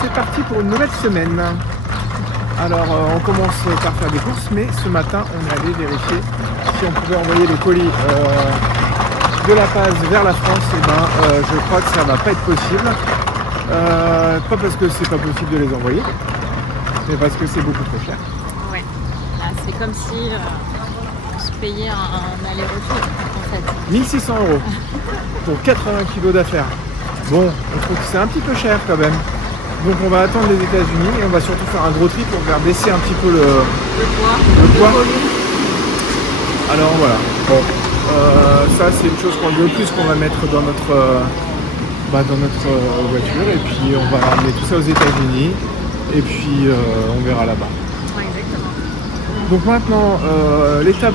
c'est parti pour une nouvelle semaine. Alors on commence par faire des courses, mais ce matin on allait vérifier si on pouvait envoyer les colis de La Paz vers la France. Et je crois que ça va pas être possible. Pas parce que c'est pas possible de les envoyer, mais parce que c'est beaucoup trop cher. Ouais, là, c'est comme si on se payait un aller-retour en fait. 1600 € pour 80 kg d'affaires. Bon, on trouve que c'est un petit peu cher quand même. Donc on va attendre les États-Unis et on va surtout faire un gros tri pour faire baisser un petit peu le poids. Alors voilà. Bon, ça c'est une chose de plus qu'on va mettre dans notre voiture et puis on va ramener tout ça aux États-Unis et puis on verra là-bas. Ouais, exactement. Donc maintenant, l'étape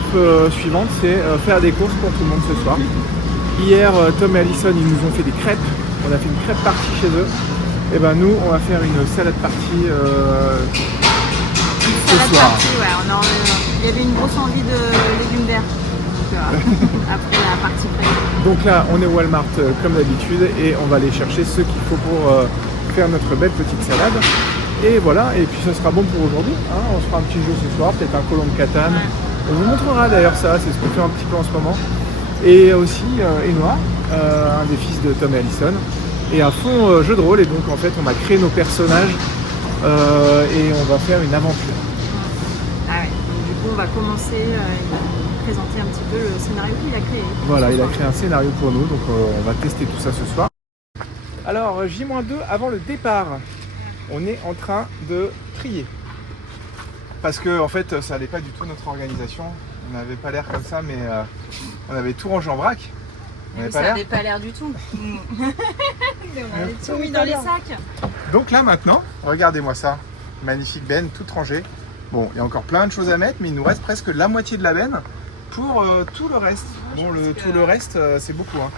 suivante c'est faire des courses pour tout le monde ce soir. Hier, Tom et Allison ils nous ont fait des crêpes. On a fait une crêpe partie chez eux. Et nous, on va faire une salade partie ce soir. Il y avait une grosse envie de légumes verts. Après la partie fraîche. Donc là, on est au Walmart comme d'habitude et on va aller chercher ce qu'il faut pour faire notre belle petite salade. Et voilà, et puis ça sera bon pour aujourd'hui. Hein. On se fera un petit jeu ce soir, peut-être un colon de Catane. Ouais. On vous montrera d'ailleurs ça, c'est ce qu'on fait un petit peu en ce moment. Et aussi Enoa, un des fils de Tom et Allison. Et à fond jeu de rôle, et donc en fait on a créé nos personnages et on va faire une aventure. Ah ouais, donc du coup on va commencer à présenter un petit peu le scénario qu'il a créé. Voilà, il a créé un scénario pour nous, donc on va tester tout ça ce soir. Alors J-2 avant le départ, on est en train de trier. Parce que en fait ça n'allait pas du tout notre organisation, on n'avait pas l'air comme ça, mais on avait tout rangé en vrac. Ça n'avait pas l'air du tout. On avait tout mis dans les sacs. Donc là maintenant, regardez-moi ça. Magnifique benne, toute rangée. Bon, il y a encore plein de choses à mettre, mais il nous reste presque la moitié de la benne pour tout le reste. Bon, tout le reste, c'est beaucoup. Hein.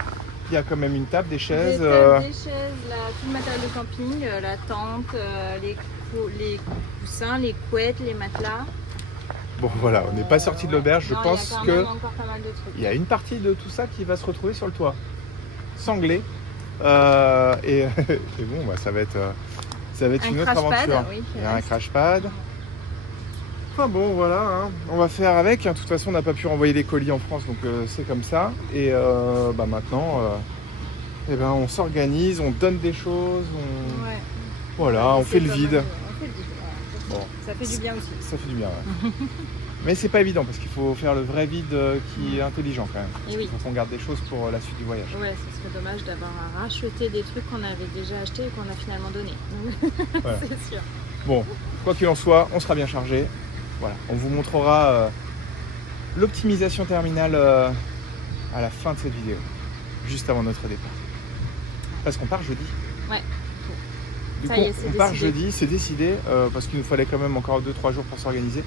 Il y a quand même une table, des chaises. Des tables, des chaises, tout le matériel de camping, la tente, les coussins, les couettes, les matelas. Bon voilà, on n'est pas sorti de l'auberge, je pense que il y a une partie de tout ça qui va se retrouver sur le toit, sanglé, et bon, ça va être une autre aventure. Oui, il y a un crash pad. Enfin bon, voilà, hein. On va faire avec. De toute façon, on n'a pas pu renvoyer les colis en France, donc c'est comme ça. Et maintenant, on s'organise, on donne des choses, voilà, on fait le vide. Bon. Ça fait du bien aussi. Ça fait du bien, ouais. Mais c'est pas évident parce qu'il faut faire le vrai vide qui est intelligent quand même. Il faut qu'on garde des choses pour la suite du voyage. Ouais, ce serait dommage d'avoir racheté des trucs qu'on avait déjà achetés et qu'on a finalement donné. Ouais. C'est sûr. Bon, quoi qu'il en soit, on sera bien chargé. Voilà, on vous montrera l'optimisation terminale à la fin de cette vidéo, juste avant notre départ. Parce qu'on part jeudi. Ouais. Du coup, on part jeudi, c'est décidé, parce qu'il nous fallait quand même encore 2-3 jours pour s'organiser.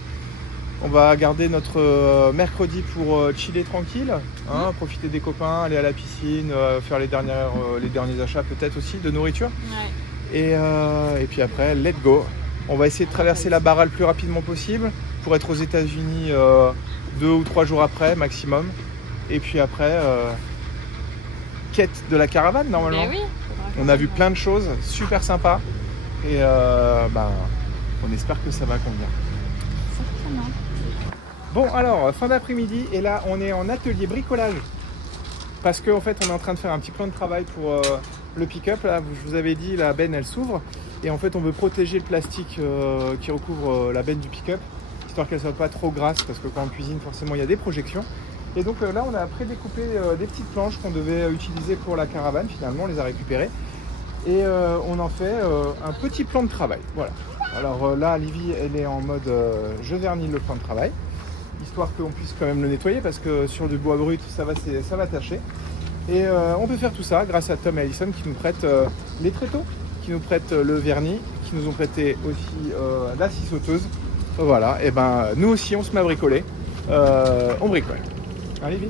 On va garder notre mercredi pour chiller tranquille, hein, profiter des copains, aller à la piscine, faire les derniers achats peut-être aussi de nourriture. Ouais. Et puis après, let's go. On va essayer de traverser la Barra le plus rapidement possible pour être aux États-Unis 2 ou 3 jours après maximum. Et puis après, quête de la caravane normalement. Mais oui. On a vu plein de choses super sympas et on espère que ça va convenir. Certainement. Bon alors, fin d'après-midi et là on est en atelier bricolage parce qu'en fait on est en train de faire un petit plan de travail pour le pick-up. Là, je vous avais dit, la benne elle s'ouvre et en fait on veut protéger le plastique qui recouvre la benne du pick-up histoire qu'elle soit pas trop grasse parce que quand on cuisine forcément il y a des projections. Et donc là on a prédécoupé des petites planches qu'on devait utiliser pour la caravane, finalement on les a récupérées et on en fait un petit plan de travail. Voilà. Alors là Livy elle est en mode je vernis le plan de travail, histoire qu'on puisse quand même le nettoyer parce que sur du bois brut ça va tacher. Et on peut faire tout ça grâce à Tom et Allison qui nous prêtent les tréteaux, qui nous prêtent le vernis, qui nous ont prêté aussi la scie sauteuse. Voilà, et nous aussi on se met à bricoler, on bricole. Hein, Livy ?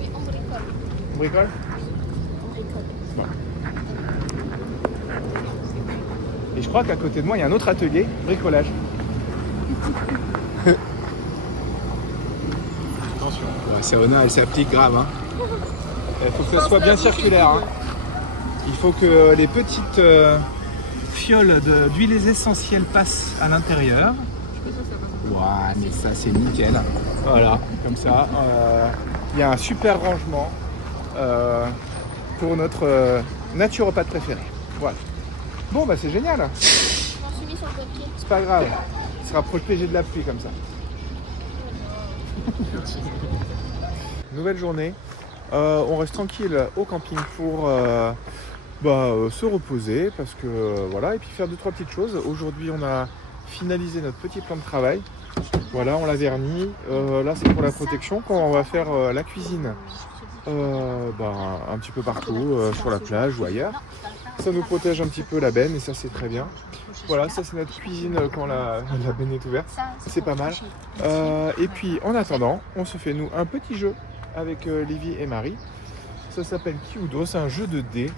Oui, on bricole. On bricole ? On bricole. Bon. Et je crois qu'à côté de moi, il y a un autre atelier, bricolage. Attention. Ouais, Savona, elle s'applique grave. Hein. Il faut que ça soit bien circulaire. Hein. Il faut que les petites fiole d'huiles essentielles passe à l'intérieur. Ouais, mais ça c'est nickel. Voilà, comme ça. Il y a un super rangement pour notre naturopathe préféré. Voilà. Bon, bah c'est génial. Je m'en suis mis sur le papier. C'est pas grave. Il sera protégé de la pluie comme ça. Nouvelle journée. On reste tranquille au camping pour se reposer parce que voilà, et puis faire 2-3 petites choses. Aujourd'hui, on a finalisé notre petit plan de travail. Voilà, on l'a verni. Là, c'est pour la protection. Quand on va faire la cuisine, un petit peu partout, sur la plage ou ailleurs, ça nous protège un petit peu la benne et ça, c'est très bien. Voilà, ça c'est notre cuisine quand la benne est ouverte. C'est pas mal. Et puis, en attendant, on se fait nous un petit jeu avec Livy et Marie. Ça s'appelle Kyudo, c'est un jeu de dés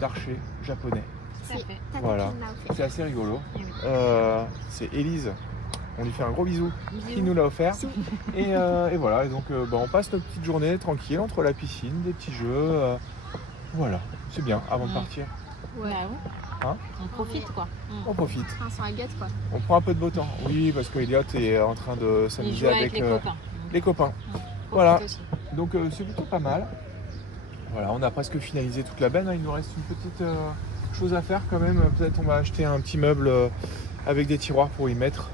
d'archer japonais. Voilà, c'est assez rigolo. C'est Élise, on lui fait un gros bisou, qui nous l'a offert. Et voilà, et donc on passe notre petite journée tranquille entre la piscine, des petits jeux. Voilà, c'est bien avant de partir. Ouais. Hein, On profite quoi. on profite. Enfin, c'est un guette quoi. On prend un peu de beau temps. Oui, parce qu'Eliott est en train de Il s'amuser joue avec les copains. les copains. Profite Voilà. aussi. Donc c'est plutôt pas mal. Voilà, on a presque finalisé toute la benne. Il nous reste une petite chose à faire quand même. Peut-être on va acheter un petit meuble avec des tiroirs pour y mettre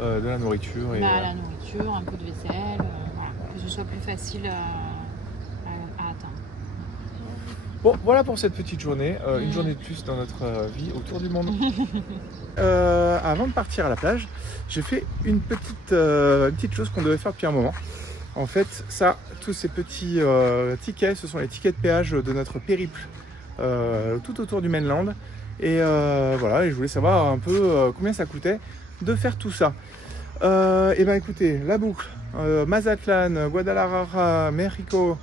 de la nourriture. Et, La nourriture, un peu de vaisselle, voilà, que ce soit plus facile à atteindre. Bon, voilà pour cette petite journée. Une journée de plus dans notre vie autour du monde. Avant de partir à la plage, j'ai fait une petite chose qu'on devait faire depuis un moment. En fait, ça, tous ces petits tickets, ce sont les tickets de péage de notre périple tout autour du mainland. Et voilà, et je voulais savoir un peu combien ça coûtait de faire tout ça. Et ben écoutez, la boucle, Mazatlan, Guadalajara, Mexico,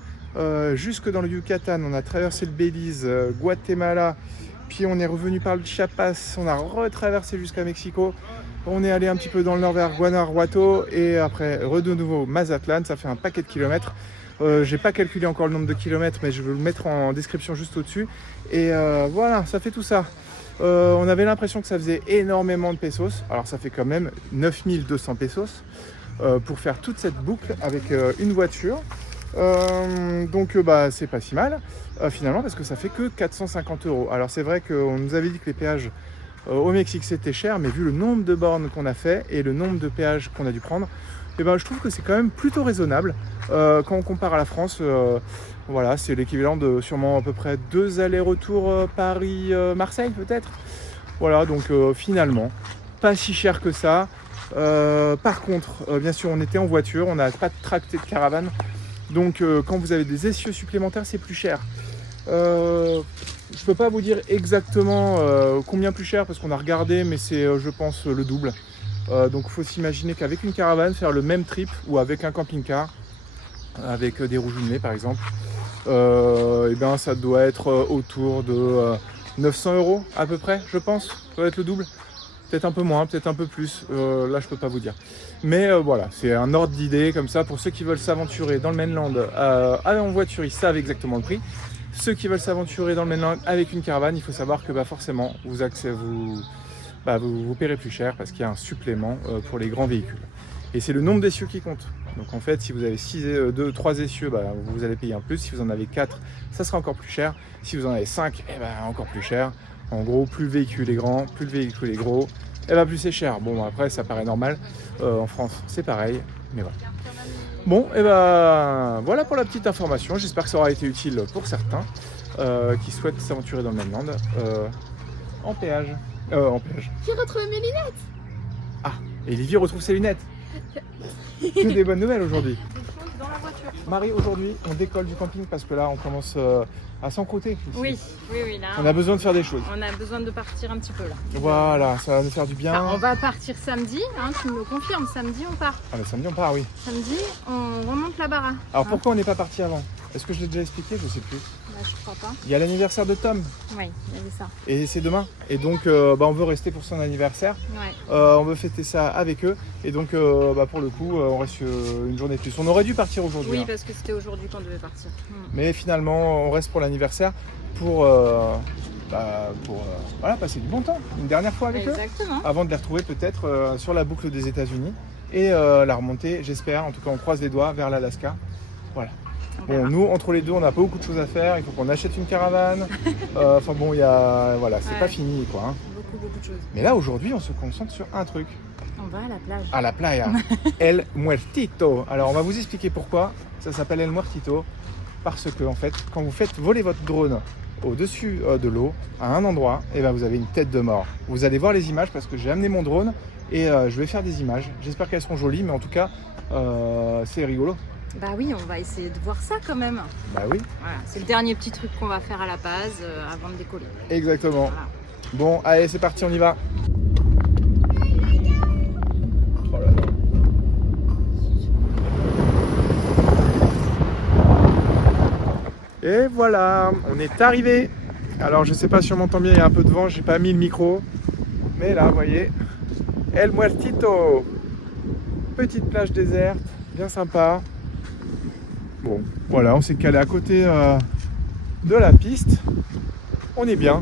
jusque dans le Yucatan, on a traversé le Belize, Guatemala, puis on est revenu par le Chiapas, on a retraversé jusqu'à Mexico, on est allé un petit peu dans le nord vers Guanajuato et après de nouveau Mazatlan, ça fait un paquet de kilomètres. J'ai pas calculé encore le nombre de kilomètres, mais je vais le mettre en description juste au-dessus. Et voilà, ça fait tout ça. On avait l'impression que ça faisait énormément de pesos. Alors ça fait quand même 9200 pesos pour faire toute cette boucle avec une voiture. Donc c'est pas si mal finalement parce que ça fait que 450 €. Alors c'est vrai qu'on nous avait dit que les péages au Mexique c'était cher, mais vu le nombre de bornes qu'on a fait et le nombre de péages qu'on a dû prendre, je trouve que c'est quand même plutôt raisonnable quand on compare à la France. Voilà, c'est l'équivalent de sûrement à peu près 2 allers-retours Paris-Marseille peut-être. Voilà, donc finalement, pas si cher que ça. Par contre, bien sûr, on était en voiture, on n'a pas de tracté de caravane. Donc quand vous avez des essieux supplémentaires, c'est plus cher. Je peux pas vous dire exactement combien plus cher parce qu'on a regardé, mais c'est je pense le double. Donc il faut s'imaginer qu'avec une caravane, faire le même trip ou avec un camping-car, avec des roues jumelées par exemple, ça doit être autour de 900 € à peu près, je pense. Ça doit être le double. Peut-être un peu moins, peut-être un peu plus. Là, je peux pas vous dire. Mais voilà, c'est un ordre d'idée comme ça. Pour ceux qui veulent s'aventurer dans le mainland en voiture, ils savent exactement le prix. Ceux qui veulent s'aventurer dans le mainland avec une caravane, il faut savoir que forcément, vous paierez plus cher parce qu'il y a un supplément pour les grands véhicules. Et c'est le nombre d'essieux qui compte. Donc en fait, si vous avez 3 essieux, vous allez payer un plus. Si vous en avez 4, ça sera encore plus cher. Si vous en avez 5, encore plus cher. En gros, plus le véhicule est grand, plus le véhicule est gros, plus c'est cher. Bon, après, ça paraît normal. En France, c'est pareil. Mais voilà. Bon, voilà pour la petite information. J'espère que ça aura été utile pour certains qui souhaitent s'aventurer dans le mainland en péage. J'ai retrouvé mes lunettes. Ah, et Livy retrouve ses lunettes. Que des bonnes nouvelles aujourd'hui. Dans la voiture. Marie, aujourd'hui, on décolle du camping parce que là, on commence à s'encrouter. Oui, là. On a besoin de faire des choses. On a besoin de partir un petit peu là. Voilà, ça va nous faire du bien. On va partir samedi, tu me le confirmes, samedi on part. Ah, samedi, on part, oui. Samedi, on remonte la Barra. Alors pourquoi on n'est pas parti avant? Est-ce que je l'ai déjà expliqué? Je sais plus. Bah, je crois pas. Il y a l'anniversaire de Tom Oui, il y avait ça. et c'est demain. Et donc on veut rester pour son anniversaire. Ouais. On veut fêter ça avec eux. Et donc pour le coup, on reste une journée de plus. On aurait dû partir aujourd'hui. Oui, hein. parce que c'était aujourd'hui qu'on devait partir. Mais finalement, on reste pour l'anniversaire pour voilà, passer du bon temps. Une dernière fois avec eux. Exactement. Avant de les retrouver peut-être sur la boucle des États-Unis. Et la remontée, j'espère, en tout cas on croise les doigts, vers l'Alaska. Voilà. On Bon, verra. nous, entre les deux, on n'a pas beaucoup de choses à faire. Il faut qu'on achète une caravane. Enfin bon, voilà, c'est Ouais. pas fini quoi. Hein. Beaucoup de choses. Mais là, aujourd'hui, on se concentre sur un truc. On va à la plage. À la playa. El Muertito. Alors, on va vous expliquer pourquoi ça s'appelle El Muertito. Parce que, en fait, quand vous faites voler votre drone au-dessus de l'eau, à un endroit, et ben, vous avez une tête de mort. Vous allez voir les images parce que j'ai amené mon drone et je vais faire des images. J'espère qu'elles seront jolies, mais en tout cas, c'est rigolo. Bah oui, on va essayer de voir ça quand même. Bah oui, Voilà, c'est le dernier petit truc qu'on va faire à la base avant de décoller. exactement. Voilà. Bon, allez, c'est parti, on y va. Oh là là. Et voilà, on est arrivé. Alors, je sais pas si on m'entend bien, il y a un peu de vent, j'ai pas mis le micro. Mais là, vous voyez, El Muertito. Petite plage déserte, bien sympa. Bon, voilà, on s'est calé à côté de la piste. On est bien.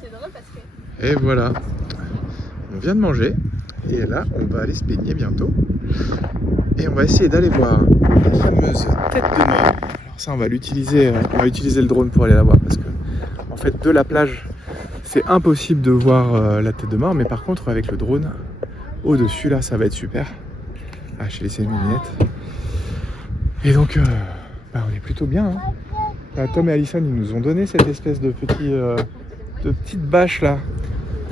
C'est drôle parce que Et voilà, on vient de manger et là on va aller se baigner bientôt et on va essayer d'aller voir la fameuse tête de mort. Alors ça on va utiliser le drone pour aller la voir parce que en fait de la plage c'est impossible de voir la tête de mort, mais par contre avec le drone au-dessus là ça va être super. Ah, j'ai laissé mes lunettes et donc on est plutôt bien. Hein. Là, Tom et Alison ils nous ont donné cette espèce de petite bâche là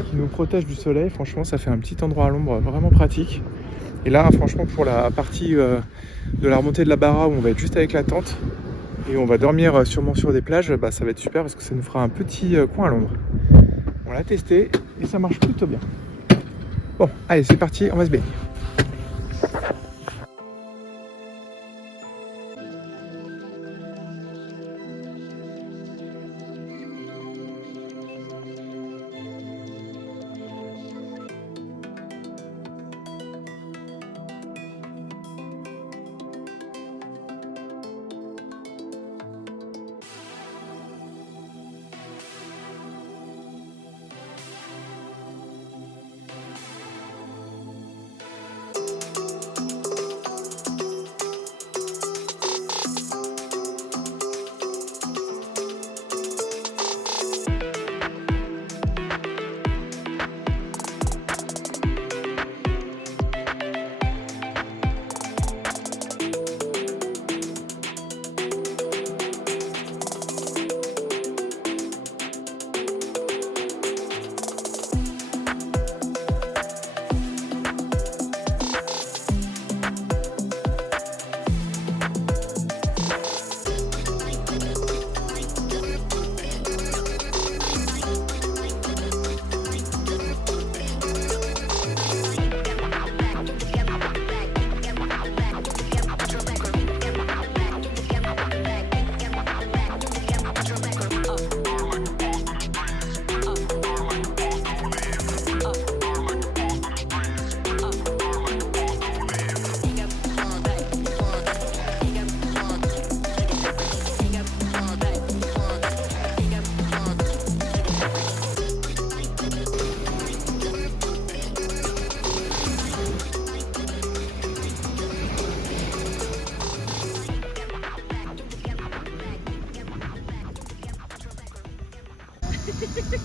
qui nous protège du soleil. Franchement ça fait un petit endroit à l'ombre vraiment pratique. Et là franchement pour la partie de la remontée de la Barra où on va être juste avec la tente et on va dormir sûrement sur des plages, ça va être super parce que ça nous fera un petit coin à l'ombre. On l'a testé et ça marche plutôt bien. Bon allez c'est parti, on va se baigner.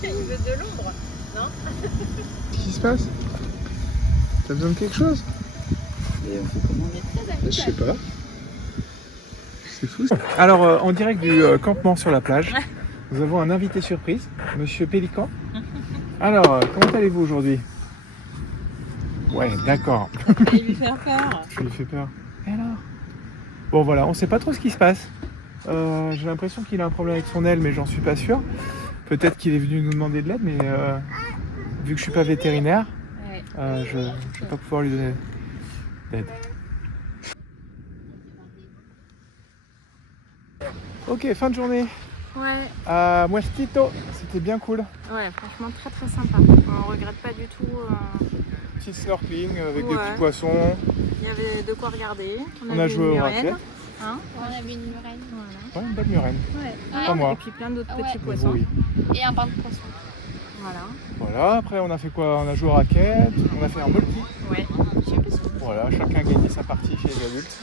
Il veut de l'ombre, non? Qu'est-ce qui se passe? T'as besoin de quelque chose? Et on fait comment? On est très amis. Je sais pas. C'est fou. Alors, en direct du campement sur la plage, nous avons un invité surprise, Monsieur Pélican. Alors, comment allez-vous aujourd'hui? Ouais, d'accord. Il lui fait peur. Tu lui fais peur. Et alors? Bon, voilà, on sait pas trop ce qui se passe. J'ai l'impression qu'il a un problème avec son aile, mais j'en suis pas sûr. Peut-être qu'il est venu nous demander de l'aide, mais vu que je suis pas vétérinaire, Ouais. je vais pas pouvoir lui donner d'aide. Ok, fin de journée Ouais, à Muertito. C'était bien cool. ouais, franchement très très sympa. On regrette pas du tout. Petit snorkeling avec des Ouais. petits poissons. Il y avait de quoi regarder. On a vu joué une au murène, raquettes. hein. On a vu une murène. Voilà. Ouais, une belle murène. Ouais. Pas moi. Et puis plein d'autres Ouais. petits Mais poissons. oui. Et un bain de poisson. Voilà. Voilà, après on a fait quoi? On a joué aux raquettes, on a fait un multi. Ouais. Je sais plus ce que Voilà, chacun a gagné sa partie chez les adultes.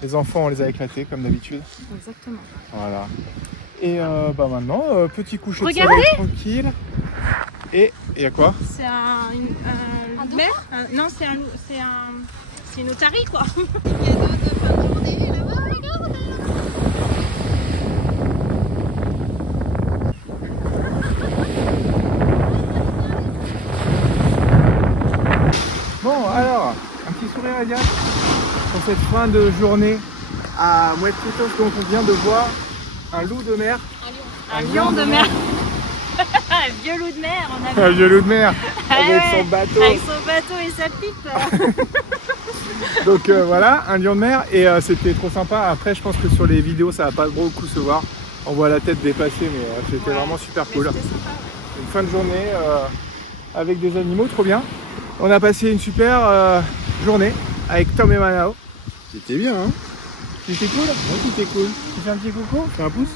Les enfants, on les a éclatés comme d'habitude. c'est. Exactement. Voilà. Et maintenant, petit coucher de Regardez. soleil tranquille. Et il y a quoi? C'est un mer. Non, c'est une otarie quoi. Cadeau de fin de journée là-bas, regarde. Bon, alors, un petit sourire à Diane pour cette fin de journée à Muertito, donc on vient de voir un loup de mer. Un lion. Un lion de mer. Un vieux loup de mer. On a vu. Un vieux loup de mer avec ouais, son bateau. Avec son bateau et sa pipe. Donc voilà, un lion de mer et c'était trop sympa. Après, je pense que sur les vidéos, ça va pas beaucoup se voir. On voit la tête dépasser, mais c'était Ouais. vraiment super Mais cool. c'était sympa, ouais. Une fin de journée avec des animaux, trop bien. On a passé une super journée avec Tom et Manao. C'était bien, hein? C'était cool? Ouais, c'était cool. Tu fais un petit coucou? Fais un pouce?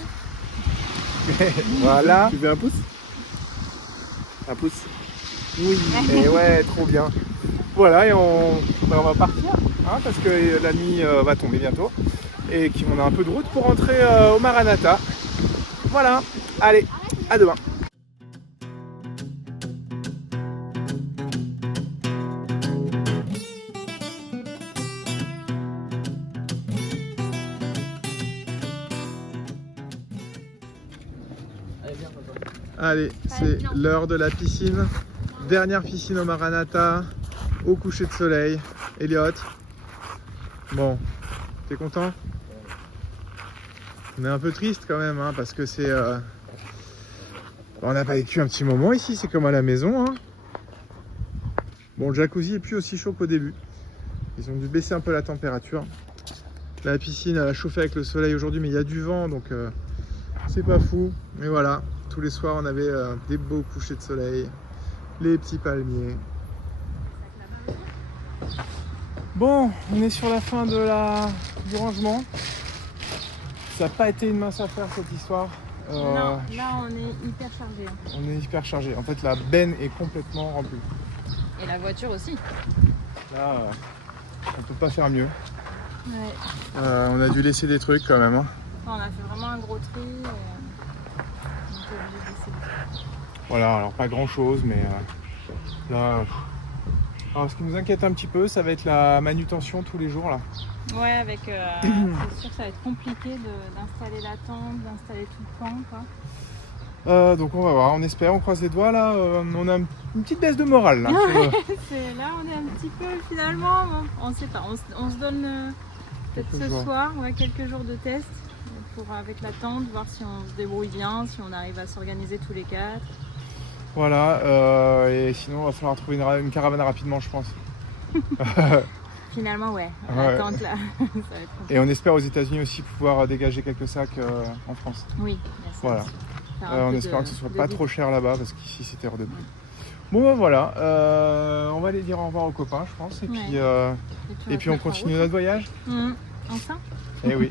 Voilà. Tu fais un pouce? Un pouce? Oui, et ouais, trop bien. Voilà, et on va partir, hein, parce que la nuit va tomber bientôt. Et qu'on a un peu de route pour rentrer au Maranata. Voilà, allez, à demain. Allez, c'est l'heure de la piscine. Dernière piscine au Maranata, au coucher de soleil. Elliot. Bon, t'es content? On est un peu triste quand même, hein, parce que c'est... On n'a pas vécu un petit moment ici, c'est comme à la maison. Hein. Bon, le jacuzzi est plus aussi chaud qu'au début. Ils ont dû baisser un peu la température. La piscine elle a chauffé avec le soleil aujourd'hui, mais il y a du vent, donc c'est pas fou. Mais voilà, tous les soirs on avait des beaux couchers de soleil, les petits palmiers. Bon, on est sur la fin du rangement. Ça n'a pas été une mince affaire cette histoire. Non, là on est hyper chargé. On est hyper chargé. En fait, la benne est complètement remplie. Et la voiture aussi. Là, on peut pas faire mieux. Ouais. On a dû laisser des trucs quand même. Hein. Enfin, on a fait vraiment un gros tri. On était obligé de laisser des trucs. Voilà, alors pas grand chose, mais là. Alors, ce qui nous inquiète un petit peu, ça va être la manutention tous les jours là. Ouais, avec. C'est sûr que ça va être compliqué d'installer la tente, d'installer tout le camp, quoi. Donc on va voir, on espère, on croise les doigts là. On a une petite baisse de morale là. Là, on est un petit peu finalement. Bon, on sait pas. On se donne peut-être Quelques ce jours. soir, ouais, quelques jours de test avec la tente, voir si on se débrouille bien, si on arrive à s'organiser tous les quatre. Voilà, et sinon il va falloir trouver une caravane rapidement, je pense. Finalement, ouais. Ouais. La tente là, ça va être compliqué. Et on espère aux États-Unis aussi pouvoir dégager quelques sacs en France. Oui, il y a ça Voilà. aussi. Faire un En peu espérant de- que ce soit de pas vide. trop cher là-bas parce qu'ici c'était hors de prix. Bon ben voilà, on va aller dire au revoir aux copains je pense et Ouais. puis, et puis on continue notre voyage. Enfin. Eh oui.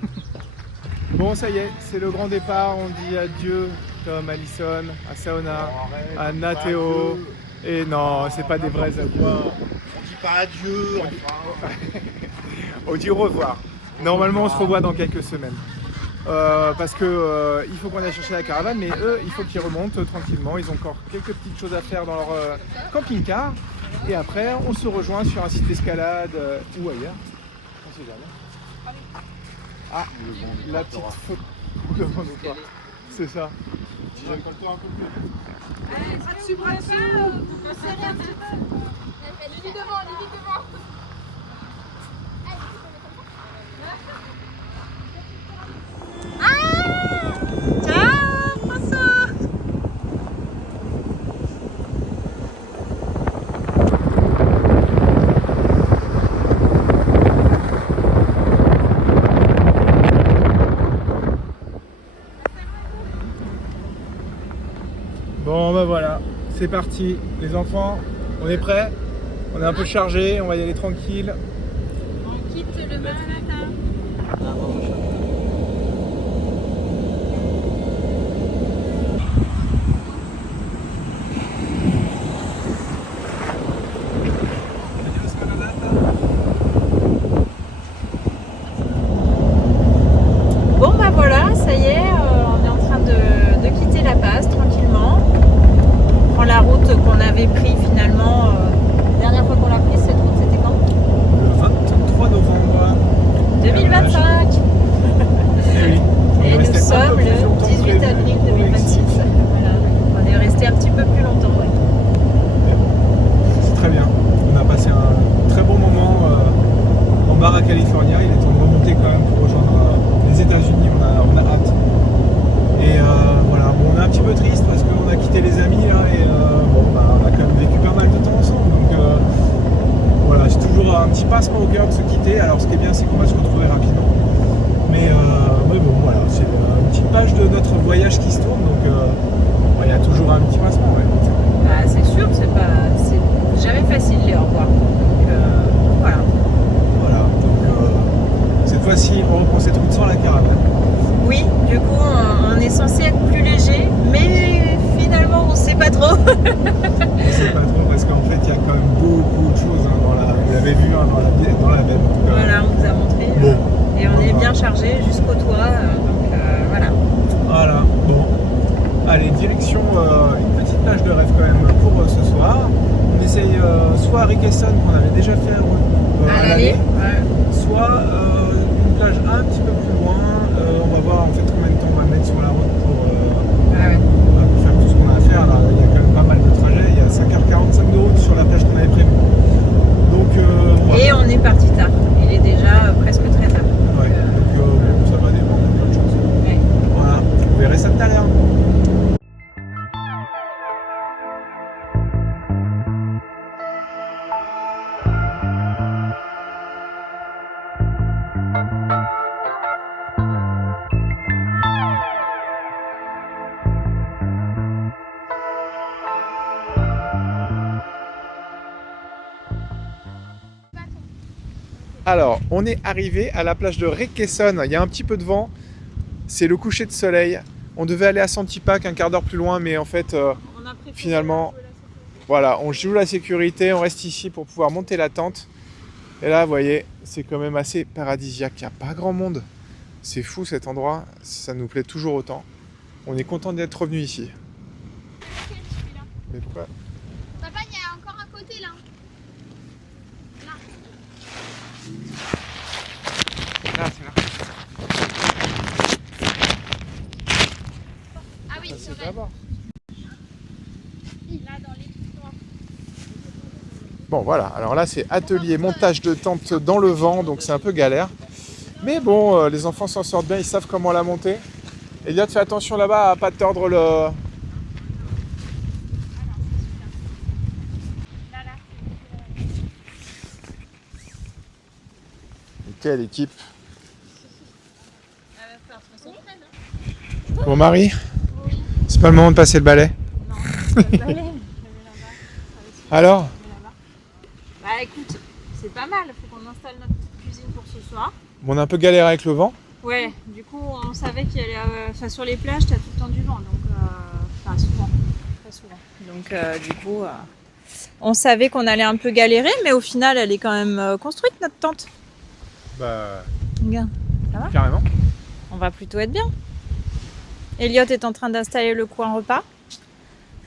Bon ça y est, c'est le grand départ, on dit adieu Tom, Alison, à Saona, à Nathéo. Et non, c'est pas des vrais adieux. On dit pas adieu. On dit au revoir. Normalement on se revoit dans quelques semaines. Parce que il faut qu'on aille chercher la caravane, mais eux, il faut qu'ils remontent tranquillement. Ils ont encore quelques petites choses à faire dans leur camping-car. Et après, on se rejoint sur un site d'escalade ou ailleurs. On sait jamais. Ah, la petite photo devant nous, quoi. C'est ça. Si j'aime pas le temps un peu plus. Limite devant, limite devant. Ah c'est parti. Les enfants, on est prêts? On est un peu chargés, on va y aller tranquille. On quitte le Manhattan. Bon bah voilà, ça y est, on est en train de quitter La Paz tranquillement. On prend la route qu'on avait pris finalement. La dernière fois qu'on l'a prise, cette route, c'était quand? Le 23 novembre 2025. Eh oui. On est Et nous resté un peu sommes plus le longtemps que 18 prévu avril au 2026. Mexique. Voilà. On est resté un petit peu plus longtemps. Ouais. Mais bon, c'est très bien. On a passé un très bon moment en Baja California. Il est temps de remonter quand même pour rejoindre les États-Unis. On a hâte. Et voilà, bon, on est un petit peu triste parce qu'on a quitté les amis là et bon, bah, on a quand même vécu pas mal de temps ensemble. Donc voilà, c'est toujours un petit pincement au cœur de se quitter. Alors ce qui est bien, c'est qu'on va se retrouver rapidement. Mais bon, voilà, c'est une petite page de notre voyage qui se tourne. Donc il y a toujours un petit pincement. Ouais. Bah, c'est sûr, c'est jamais facile les au revoir. Donc voilà. Voilà, donc cette fois-ci, on reprend cette route sans la caravane. Oui, du coup, on est censé être plus léger, mais finalement, on sait pas trop. Je sais pas trop parce qu'en fait il y a quand même beaucoup de choses dans la. Vous l'avez vu hein, dans la benne. Donc, Voilà, on vous a montré. Bon. Et on est bien chargé jusqu'au toit. Donc voilà. Voilà, bon. Allez, direction une petite plage de rêve quand même pour ce soir. On essaye soit Riquesson qu'on avait déjà fait à l'aller, soit une plage un petit peu plus loin. On va voir en fait combien de temps on va mettre sur la route pour faire tout ce qu'on a à faire. Là, il y a quand même pas mal de trajets. Il y a 5h45 de route sur la plage qu'on avait prévue. Donc, Et on est parti tard. Il est déjà presque très tard. ouais, donc bon, ça va dépendre de plein de choses. Ouais. Voilà, vous verrez ça tout à l'heure. Alors, on est arrivé à la plage de Requesón. Il y a un petit peu de vent. C'est le coucher de soleil. On devait aller à Santipac un quart d'heure plus loin, mais en fait, On a préféré finalement, jouer la sécurité. voilà, on joue la sécurité. On reste ici pour pouvoir monter la tente. Et là, vous voyez, c'est quand même assez paradisiaque. Il n'y a pas grand monde. C'est fou cet endroit. Ça nous plaît toujours autant. On est content d'être revenu ici. Celui-là. Mais pourquoi? Papa, il y a encore un côté là. Là. Ah, c'est là. Ah oui, c'est vrai. là-bas. Là, dans les trucs noirs. Bon voilà, alors là c'est atelier montage de tente dans le vent, donc c'est un peu galère. Mais bon, les enfants s'en sortent bien, ils savent comment la monter. Elliot, fais attention là-bas à pas tordre le... Là, là. Quelle équipe. Bon Marie, c'est pas le moment de passer le balai. Non, je vais pas aller. Je vais là-bas. Alors? Bah écoute, c'est pas mal. Faut qu'on installe notre petite cuisine pour ce soir. Bon, on a un peu galéré avec le vent. Ouais, du coup, on savait qu'il y allait. Enfin, sur les plages, t'as tout le temps du vent, donc. Enfin, souvent. Très souvent. Donc, du coup, on savait qu'on allait un peu galérer, mais au final, elle est quand même construite, notre tente. Bah, Regarde, carrément. on va plutôt être bien. Elliot est en train d'installer le coin repas.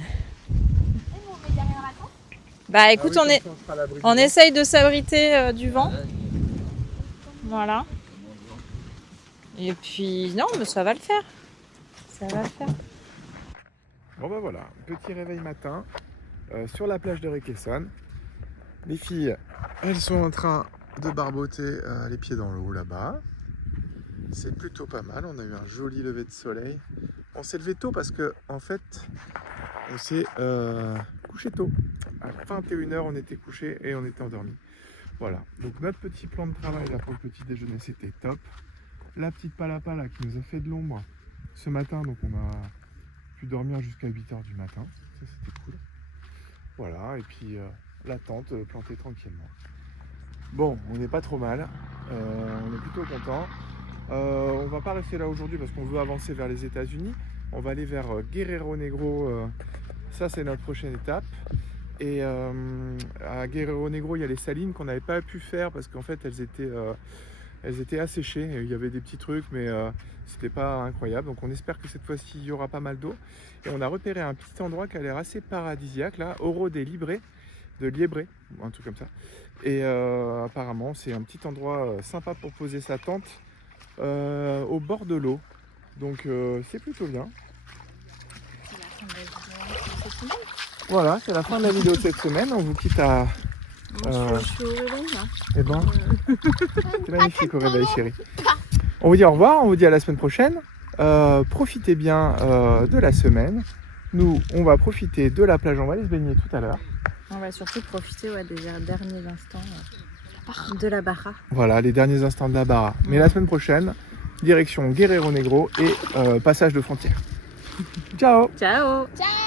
Et on met derrière la tente. Bah écoute, on essaye de s'abriter du vent. Voilà. Et puis, non, mais ça va le faire. Ça va le faire. Bon bah voilà, petit réveil matin sur la plage de Requesón. Les filles, elles sont en train de barboter les pieds dans l'eau là-bas. C'est plutôt pas mal, on a eu un joli lever de soleil. On s'est levé tôt parce que en fait, on s'est couché tôt. À 21h, on était couché et on était endormi. Voilà, donc notre petit plan de travail là pour le petit déjeuner, c'était top. La petite palapa là qui nous a fait de l'ombre ce matin, donc on a pu dormir jusqu'à 8h du matin. Ça c'était cool. Voilà, et puis la tente plantée tranquillement. Bon, on n'est pas trop mal, on est plutôt content. On va pas rester là aujourd'hui parce qu'on veut avancer vers les États-Unis. On va aller vers Guerrero Negro, ça c'est notre prochaine étape. Et à Guerrero Negro, il y a les salines qu'on n'avait pas pu faire parce qu'en fait elles étaient asséchées. Et il y avait des petits trucs, mais c'était pas incroyable. Donc on espère que cette fois-ci il y aura pas mal d'eau. Et on a repéré un petit endroit qui a l'air assez paradisiaque là, Oro de Libre, un truc comme ça. Et apparemment c'est un petit endroit sympa pour poser sa tente au bord de l'eau. Donc c'est plutôt bien. Voilà, c'est la fin de la vidéo de cette semaine. On vous quitte à... Je suis au réveil là. Eh ben, c'est magnifique au réveil, chérie. On vous dit au revoir, on vous dit à la semaine prochaine. Profitez bien de la semaine. Nous, on va profiter de la plage, on va aller se baigner tout à l'heure. On va surtout profiter des derniers instants de la Barra. Voilà, les derniers instants de la Barra. Mais la semaine prochaine, direction Guerrero Negro et passage de frontière. Ciao! Ciao! Ciao.